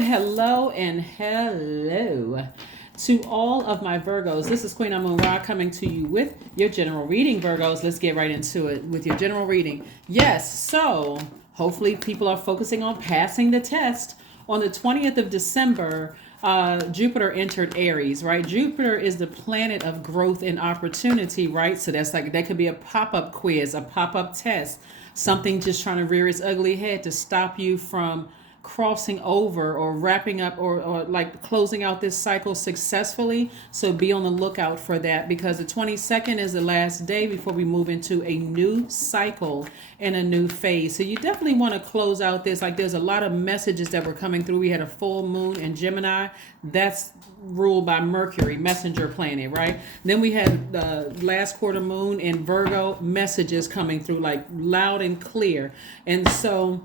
Hello, and hello to all of my Virgos. This is Queen Amun Ra coming to you with your general reading, Virgos. Let's get right into it with your general reading. Yes, so hopefully people are focusing on passing the test. On the 20th of December, Jupiter entered Aries, right? Jupiter is the planet of growth and opportunity, right? So that could be a pop-up quiz, a pop-up test, something just trying to rear its ugly head to stop you from crossing over or wrapping up or like closing out this cycle successfully. So be on the lookout for that, because the 22nd is the last day before we move into a new cycle and a new phase. So you definitely want to close out this. Like, there's a lot of messages that were coming through. We had a full moon in Gemini. That's ruled by Mercury, messenger planet, right? Then we had the last quarter moon in Virgo, messages coming through like loud and clear. And so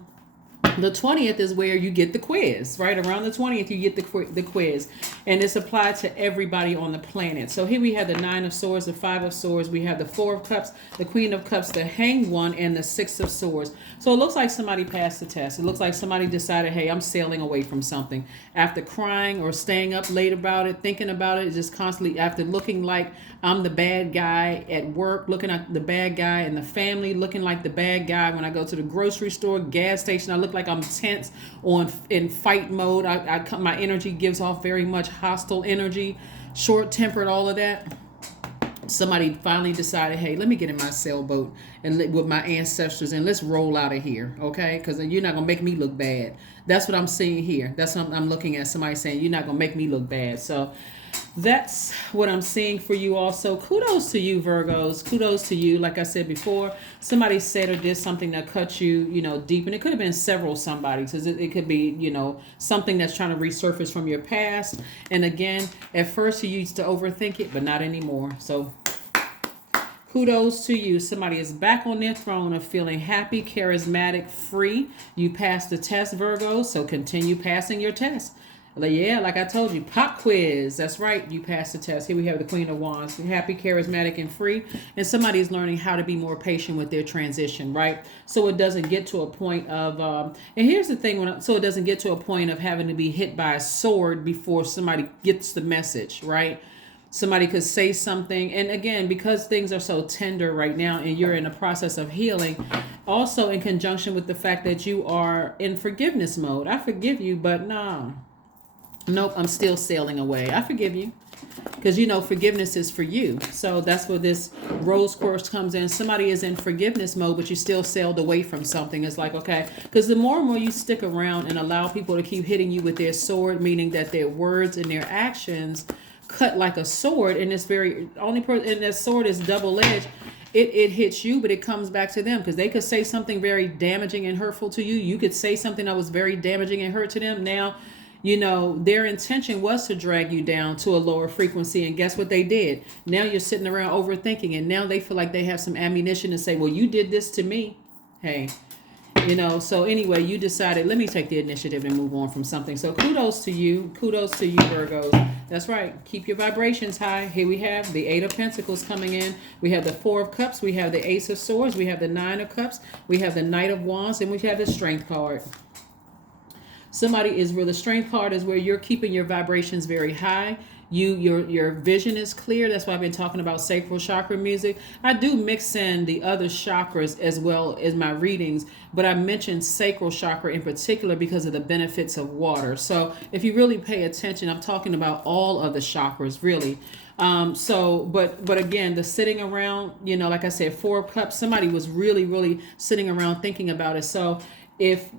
the 20th is where you get the quiz, right? Around the 20th, you get the quiz. And it's applied to everybody on the planet. So here we have the 9 of Swords, the 5 of Swords. We have the 4 of Cups, the Queen of Cups, the Hanged One, and the 6 of Swords. So it looks like somebody passed the test. It looks like somebody decided, hey, I'm sailing away from something. After crying or staying up late about it, thinking about it, just constantly after looking like I'm the bad guy at work, looking at the bad guy in the family, looking like the bad guy when I go to the grocery store, gas station. I look like I'm tense in fight mode. My energy gives off very much hostile energy, short-tempered, all of that. Somebody finally decided, hey, let me get in my sailboat and with my ancestors and let's roll out of here, okay? Because you're not going to make me look bad. That's what I'm seeing here. That's what I'm looking at. Somebody saying, you're not going to make me look bad. So that's what I'm seeing for you also. Kudos to you, Virgos. Kudos to you. Like I said before, somebody said or did something that cut you, deep. And it could have been several somebodies. It could be, something that's trying to resurface from your past. And again, at first you used to overthink it, but not anymore. So kudos to you. Somebody is back on their throne of feeling happy, charismatic, free. You passed the test, Virgo, so continue passing your test. Yeah, like I told you, pop quiz. That's right. You passed the test. Here we have the Queen of Wands. Happy, charismatic, and free. And somebody is learning how to be more patient with their transition, right? So it doesn't get to a point of, and here's the thing, so it doesn't get to a point of having to be hit by a sword before somebody gets the message, right? Somebody could say something. And again, because things are so tender right now and you're in a process of healing, also in conjunction with the fact that you are in forgiveness mode. I forgive you, but nah. Nope, I'm still sailing away. I forgive you. Because, forgiveness is for you. So that's where this rose quartz comes in. Somebody is in forgiveness mode, but you still sailed away from something. It's like, okay. Because the more and more you stick around and allow people to keep hitting you with their sword, meaning that their words and their actions cut like a sword, and it's and that sword is double-edged. It hits you, but it comes back to them, because they could say something very damaging and hurtful to you. You could say something that was very damaging and hurt to them. Now, their intention was to drag you down to a lower frequency. And guess what they did? Now you're sitting around overthinking. And now they feel like they have some ammunition to say, well, you did this to me. Hey, so anyway, you decided, let me take the initiative and move on from something. So kudos to you. Kudos to you, Virgos. That's right. Keep your vibrations high. Here we have the 8 of Pentacles coming in. We have the 4 of Cups. We have the Ace of Swords. We have the 9 of Cups. We have the Knight of Wands. And we have the Strength card. Somebody is where the Strength card is where you're keeping your vibrations very high. Your vision is clear. That's why I've been talking about sacral chakra music. I do mix in the other chakras as well as my readings, but I mentioned sacral chakra in particular because of the benefits of water. So if you really pay attention, I'm talking about all of the chakras, really. But again, the sitting around, like I said, 4 of Cups, somebody was really, really sitting around thinking about it. So if,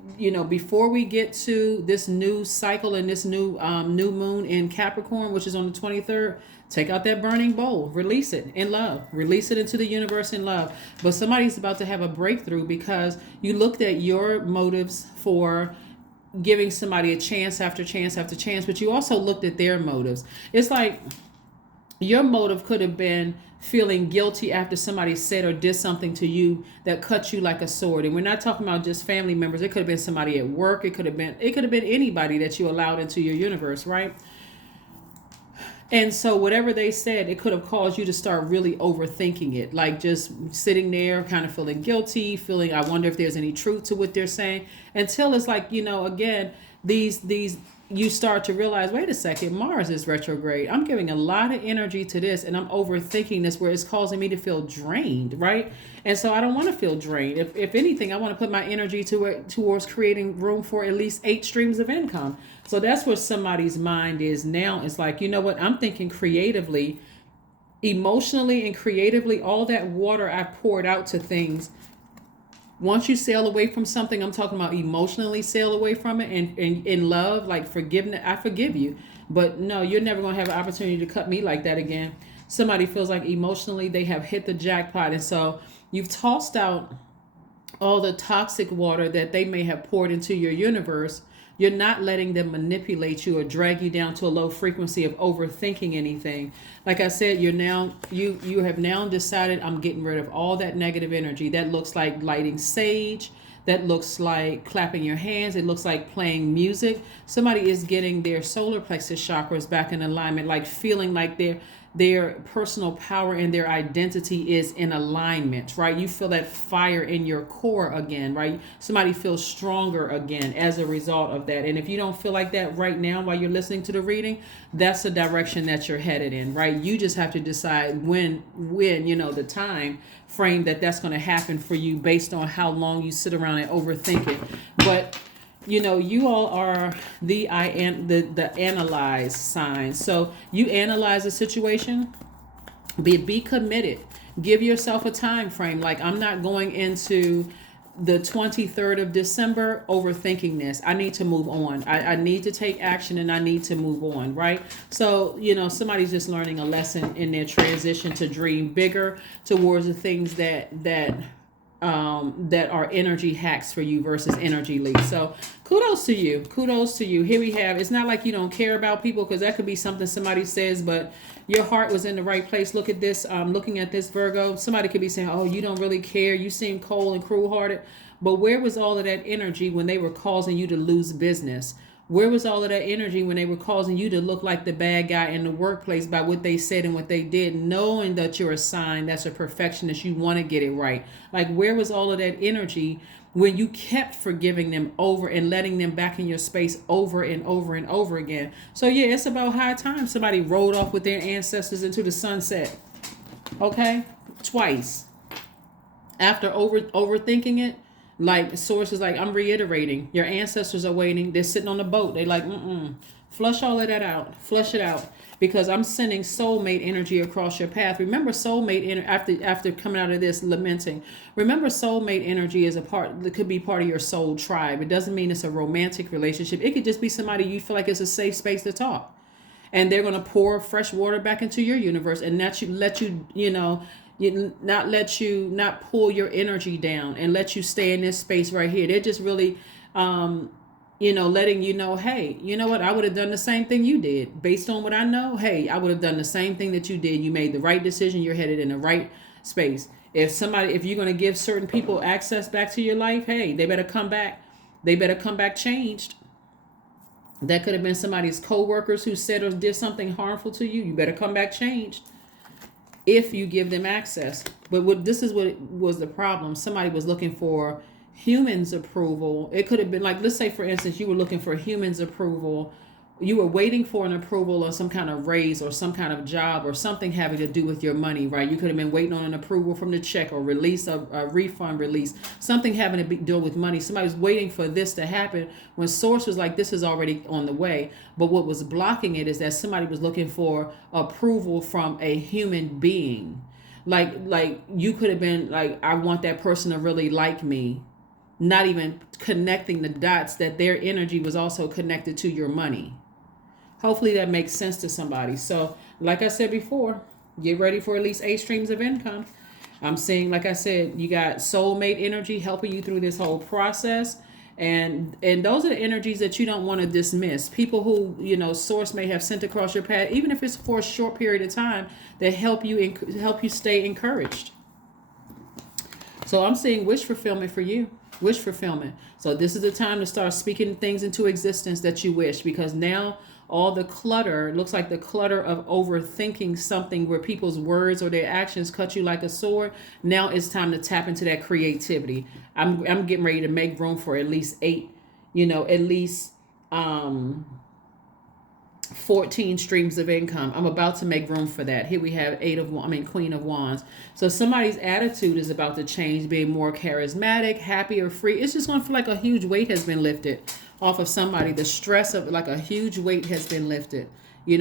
before we get to this new cycle and this new moon in Capricorn, which is on the 23rd, take out that burning bowl, release it in love, release it into the universe in love. But somebody's about to have a breakthrough because you looked at your motives for giving somebody a chance after chance after chance, but you also looked at their motives. It's like your motive could have been feeling guilty after somebody said or did something to you that cut you like a sword. And we're not talking about just family members. It could have been somebody at work. It could have been anybody that you allowed into your universe, right? And so whatever they said, it could have caused you to start really overthinking it, like just sitting there kind of feeling guilty, I wonder if there's any truth to what they're saying, until it's like, again, these you start to realize, wait a second, Mars is retrograde. I'm giving a lot of energy to this and I'm overthinking this where it's causing me to feel drained, right? And so I don't want to feel drained. If anything, I want to put my energy towards creating room for at least 8 streams of income. So that's where somebody's mind is now. It's like, you know what? I'm thinking creatively, emotionally and creatively. All that water I poured out to things, once you sail away from something, I'm talking about emotionally sail away from it, and in love, like forgiveness, I forgive you. But no, you're never going to have an opportunity to cut me like that again. Somebody feels like emotionally they have hit the jackpot. And so you've tossed out all the toxic water that they may have poured into your universe. You're not letting them manipulate you or drag you down to a low frequency of overthinking anything. Like I said, you have now decided, I'm getting rid of all that negative energy. That looks like lighting sage. That looks like clapping your hands. It looks like playing music. Somebody is getting their solar plexus chakras back in alignment, like feeling like their personal power and their identity is in alignment, right? You feel that fire in your core again, right? Somebody feels stronger again as a result of that. And if you don't feel like that right now while you're listening to the reading, that's the direction that you're headed in, right? You just have to decide when the time frame that's going to happen for you based on how long you sit around and overthink it. But you all are the analyze sign. So you analyze a situation, be committed. Give yourself a time frame. Like, I'm not going into the 23rd of December overthinking this. I need to move on. I need to take action and I need to move on, right? So, somebody's just learning a lesson in their transition to dream bigger towards the things that are energy hacks for you versus energy leaks. So kudos to you. Here we have, it's not like you don't care about people, because that could be something somebody says, but your heart was in the right place. Look at this, looking at this, Virgo. Somebody could be saying, oh, you don't really care. You seem cold and cruel hearted. But where was all of that energy when they were causing you to lose business? Where was all of that energy when they were causing you to look like the bad guy in the workplace by what they said and what they did, knowing that you're a sign that's a perfectionist, you want to get it right? Like, where was all of that energy when you kept forgiving them over and letting them back in your space over and over and over again? So yeah, it's about high time somebody rode off with their ancestors into the sunset. Okay? Twice. After overthinking it, like, sources, like, I'm reiterating, your ancestors are waiting. They're sitting on the boat. They like, flush all of that out. Flush it out. Because I'm sending soulmate energy across your path. Remember, soulmate energy, after coming out of this lamenting, remember, soulmate energy is it could be part of your soul tribe. It doesn't mean it's a romantic relationship. It could just be somebody you feel like it's a safe space to talk. And they're going to pour fresh water back into your universe and not pull your energy down and let you stay in this space right here. They're just really, letting you know, hey, you know what? I would have done the same thing you did. Based on what I know, hey, I would have done the same thing that you did. You made the right decision. You're headed in the right space. If you're going to give certain people access back to your life, hey, they better come back. They better come back changed. That could have been somebody's co-workers who said or did something harmful to you. You better come back changed if you give them access. But this is what was the problem. Somebody was looking for humans' approval. It could have been like, let's say, for instance, you were looking for humans' approval. You were waiting for an approval on some kind of raise or some kind of job or something having to do with your money, right? You could have been waiting on an approval from the check or release, a refund release, something having to do with money. Somebody was waiting for this to happen when source was like, this is already on the way. But what was blocking it is that somebody was looking for approval from a human being. Like you could have been like, I want that person to really like me. Not even connecting the dots that their energy was also connected to your money. Hopefully that makes sense to somebody. So like I said before, get ready for at least 8 streams of income. I'm seeing, like I said, you got soulmate energy helping you through this whole process. And those are the energies that you don't want to dismiss. People who, source may have sent across your path, even if it's for a short period of time, that help you stay encouraged. So I'm seeing wish fulfillment for you. Wish fulfillment. So this is the time to start speaking things into existence that you wish, because now all the clutter, looks like the clutter of overthinking something where people's words or their actions cut you like a sword. Now it's time to tap into that creativity. I'm getting ready to make room for at least 8, at least 14 streams of income. I'm about to make room for that. Here we have Queen of Wands. So somebody's attitude is about to change, being more charismatic, happier, free. It's just going to feel like a huge weight has been lifted off of somebody. The stress of like a huge weight has been lifted,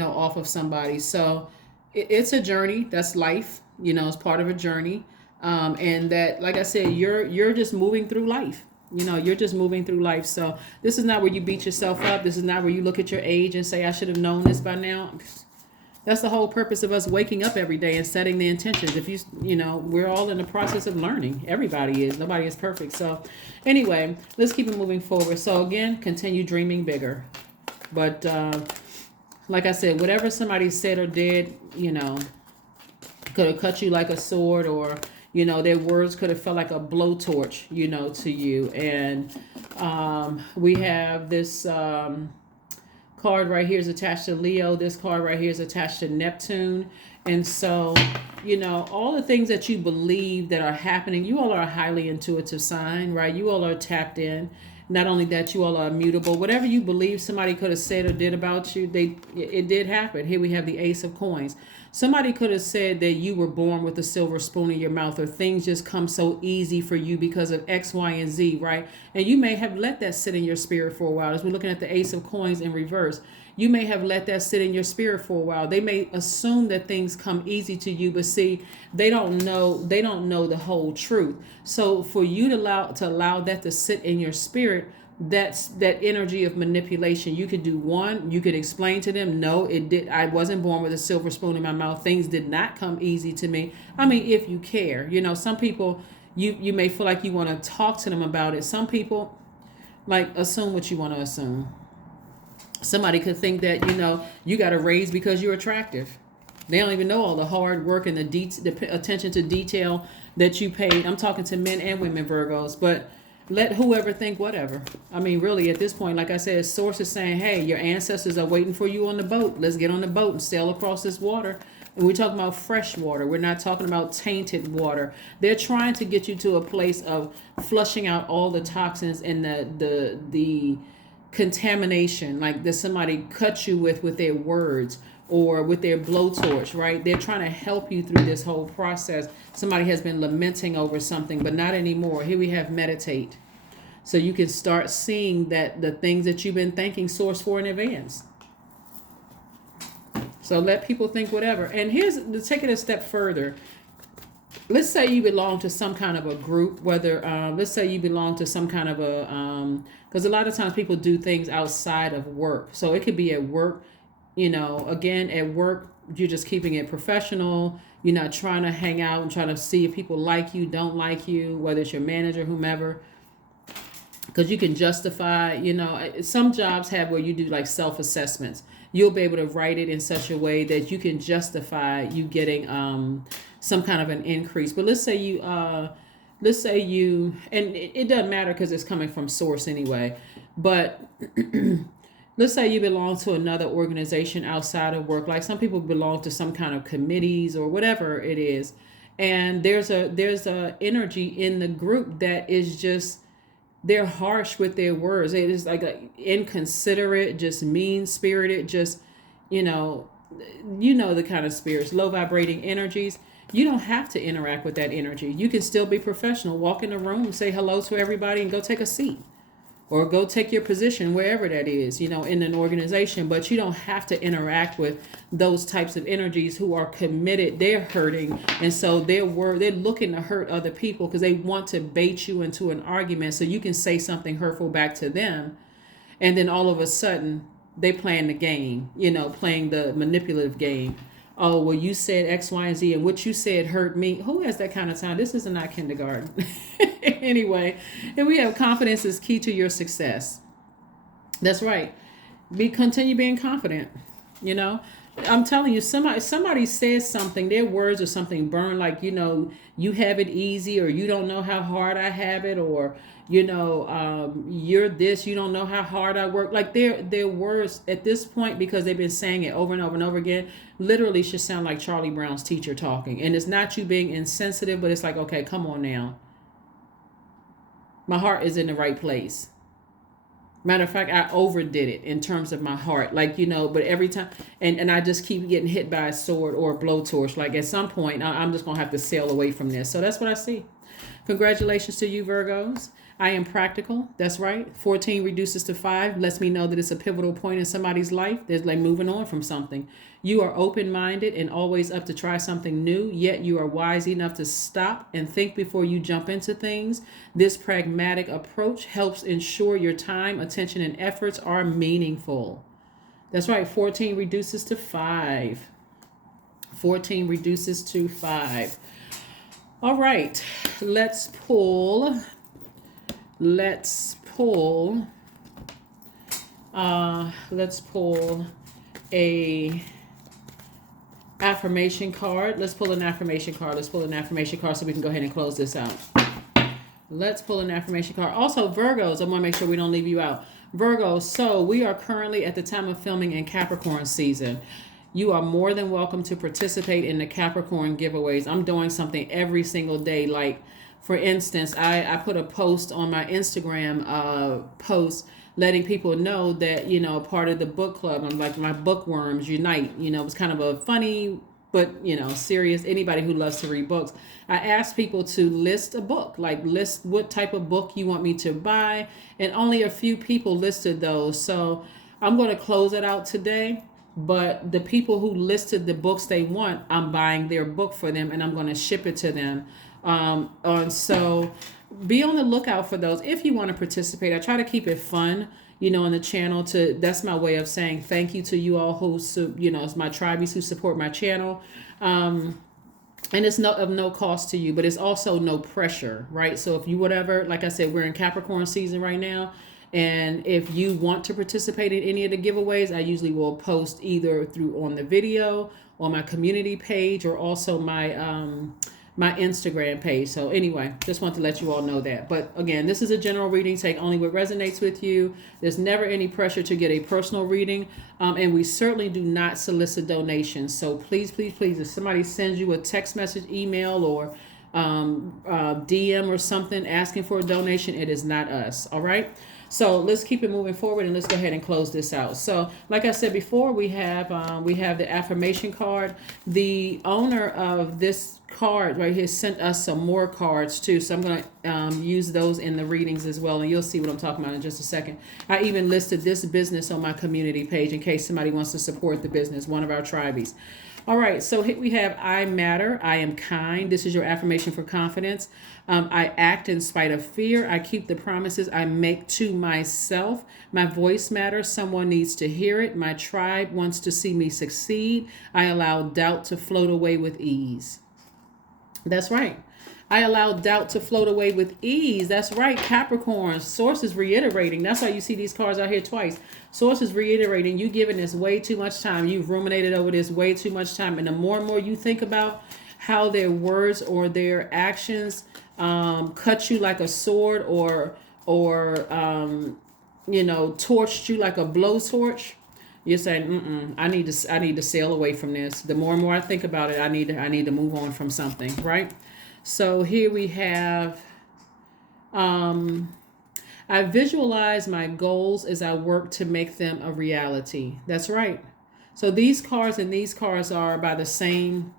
off of somebody. So it's a journey. That's life. It's part of a journey. And that, like I said, you're just moving through life. You're just moving through life. So this is not where you beat yourself up. This is not where you look at your age and say, I should have known this by now. That's the whole purpose of us waking up every day and setting the intentions. If we're all in the process of learning. Everybody is. Nobody is perfect. So anyway, let's keep it moving forward. So again, continue dreaming bigger. But like I said, whatever somebody said or did, could have cut you like a sword, or their words could have felt like a blowtorch, to you. And we have this card right here is attached to Leo. This card right here is attached to Neptune. And so, all the things that you believe that are happening, you all are a highly intuitive sign, right? You all are tapped in. Not only that, you all are immutable. Whatever you believe somebody could have said or did about you, it did happen. Here we have the Ace of Coins. Somebody could have said that you were born with a silver spoon in your mouth, or things just come so easy for you because of X, Y, and Z, right? And you may have let that sit in your spirit for a while. As we're looking at the Ace of Coins in reverse, you may have let that sit in your spirit for a while. They may assume that things come easy to you, but see, they don't know the whole truth. So for you to allow that to sit in your spirit, that's that energy of manipulation. You could do one, you could explain to them, no, I wasn't born with a silver spoon in my mouth. Things did not come easy to me. I mean, if you care, some people, you may feel like you want to talk to them about it. Some people like assume what you want to assume. Somebody could think that, you got a raise because you're attractive. They don't even know all the hard work and the attention to detail that you paid. I'm talking to men and women, Virgos, but let whoever think whatever. I mean, really, at this point, like I said, source is saying, hey, your ancestors are waiting for you on the boat. Let's get on the boat and sail across this water. And we're talking about fresh water. We're not talking about tainted water. They're trying to get you to a place of flushing out all the toxins and the contamination, like that somebody cut you with their words or with their blowtorch, right? They're trying to help you through this whole process. Somebody has been lamenting over something, but not anymore. Here we have meditate. So you can start seeing that the things that you've been thanking source for in advance. So let people think whatever. And here's to take it a step further. Let's say you belong to some kind of a group, whether, let's say you belong to some kind of a, because a lot of times people do things outside of work. So it could be at work, again, at work, you're just keeping it professional. You're not trying to hang out and trying to see if people like you, don't like you, whether it's your manager, whomever. Because you can justify, some jobs have where you do like self-assessments. You'll be able to write it in such a way that you can justify you getting some kind of an increase. But let's say you, and it doesn't matter because it's coming from source anyway. But let's say you belong to another organization outside of work. Like some people belong to some kind of committees or whatever it is. And there's a energy in the group that is just, they're harsh with their words. It is like inconsiderate, just mean-spirited, just, the kind of spirits, low vibrating energies. You don't have to interact with that energy. You can still be professional. Walk in the room, say hello to everybody, and go take a seat. Or go take your position wherever that is, in an organization. But you don't have to interact with those types of energies who are committed. They're hurting. And so they're looking to hurt other people because they want to bait you into an argument so you can say something hurtful back to them. And then all of a sudden, they playing the game, playing the manipulative game. Oh, well, you said X, Y, and Z, and what you said hurt me. Who has that kind of time? This is not kindergarten. Anyway, and we have confidence is key to your success. That's right. Continue being confident. I'm telling you, somebody says something, their words or something burn like, you have it easy, or you don't know how hard I have it, or, you're this, you don't know how hard I work. Like their words at this point, because they've been saying it over and over and over again, literally should sound like Charlie Brown's teacher talking. And it's not you being insensitive, but it's like, okay, come on now. My heart is in the right place. Matter of fact, I overdid it in terms of my heart. Like, but every time, and I just keep getting hit by a sword or a blowtorch. Like at some point, I'm just going to have to sail away from this. So that's what I see. Congratulations to you, Virgos. I am practical. That's right. 14 reduces to 5. Lets me know that it's a pivotal point in somebody's life. There's like moving on from something. You are open-minded and always up to try something new, yet you are wise enough to stop and think before you jump into things. This pragmatic approach helps ensure your time, attention, and efforts are meaningful. That's right. 14 reduces to 5. 14 reduces to 5. All right. Let's pull a affirmation card. Let's pull an affirmation card. So we can go ahead and close this out. Let's pull an affirmation card. Also, Virgos, I want to make sure we don't leave you out. Virgos, so we are currently at the time of filming in Capricorn season. You are more than welcome to participate in the Capricorn giveaways. I'm doing something every single day. Like, for instance, I put a post on my Instagram post letting people know that, part of the book club, I'm like, my bookworms unite. It was kind of a funny but, serious. Anybody who loves to read books. I asked people to list a book, like list what type of book you want me to buy. And only a few people listed those. So I'm going to close it out today. But the people who listed the books they want, I'm buying their book for them and I'm going to ship it to them. And so be on the lookout for those if you want to participate. I try to keep it fun, on the channel. That's my way of saying thank you to you all who, it's my tribies who support my channel. And it's of no cost to you, but it's also no pressure, right? So if you whatever, like I said, we're in Capricorn season right now. And if you want to participate in any of the giveaways, I usually will post either through on the video, on my community page, or also my my Instagram page. So anyway, just want to let you all know that. But again, this is a general reading. Take only what resonates with you. There's never any pressure to get a personal reading. And we certainly do not solicit donations. So please, please, please, if somebody sends you a text message, email, or DM or something asking for a donation, it is not us. All right. So let's keep it moving forward and let's go ahead and close this out. So like I said before, we have the affirmation card. The owner of this card right here sent us some more cards too. So I'm going to use those in the readings as well. And you'll see what I'm talking about in just a second. I even listed this business on my community page in case somebody wants to support the business, one of our tribies. All right, so here we have I matter, I am kind. This is your affirmation for confidence. I act in spite of fear. I keep the promises I make to myself. My voice matters. Someone needs to hear it. My tribe wants to see me succeed. I allow doubt to float away with ease. That's right. I allow doubt to float away with ease. That's right, Capricorn. Source is reiterating. That's why you see these cards out here twice. Source is reiterating. You giving this way too much time. You've ruminated over this way too much time. And the more and more you think about how their words or their actions cut you like a sword or torched you like a blowtorch, you're saying, I need to sail away from this. The more and more I think about it, I need to move on from something, right? So here we have, I visualize my goals as I work to make them a reality. That's right. So these cards and these cards are by the same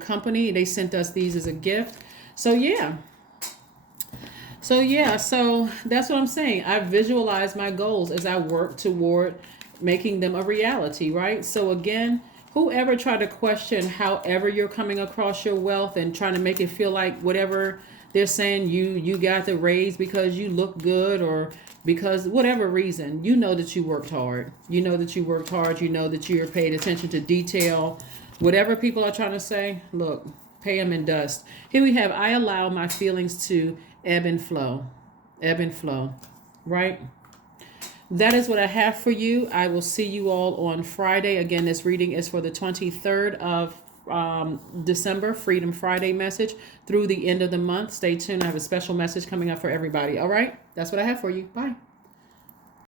company. They sent us these as a gift. So that's what I'm saying. I visualize my goals as I work toward making them a reality, right? So again, whoever tried to question however you're coming across your wealth and trying to make it feel like whatever they're saying you got the raise because you look good or because whatever reason, you know that you worked hard. You know that you're paid attention to detail. Whatever people are trying to say, look, pay them in dust. Here we have, I allow my feelings to ebb and flow, right? That is what I have for you. I will see you all on Friday. Again, this reading is for the 23rd of December, Freedom Friday message through the end of the month. Stay tuned. I have a special message coming up for everybody. All right. That's what I have for you. Bye.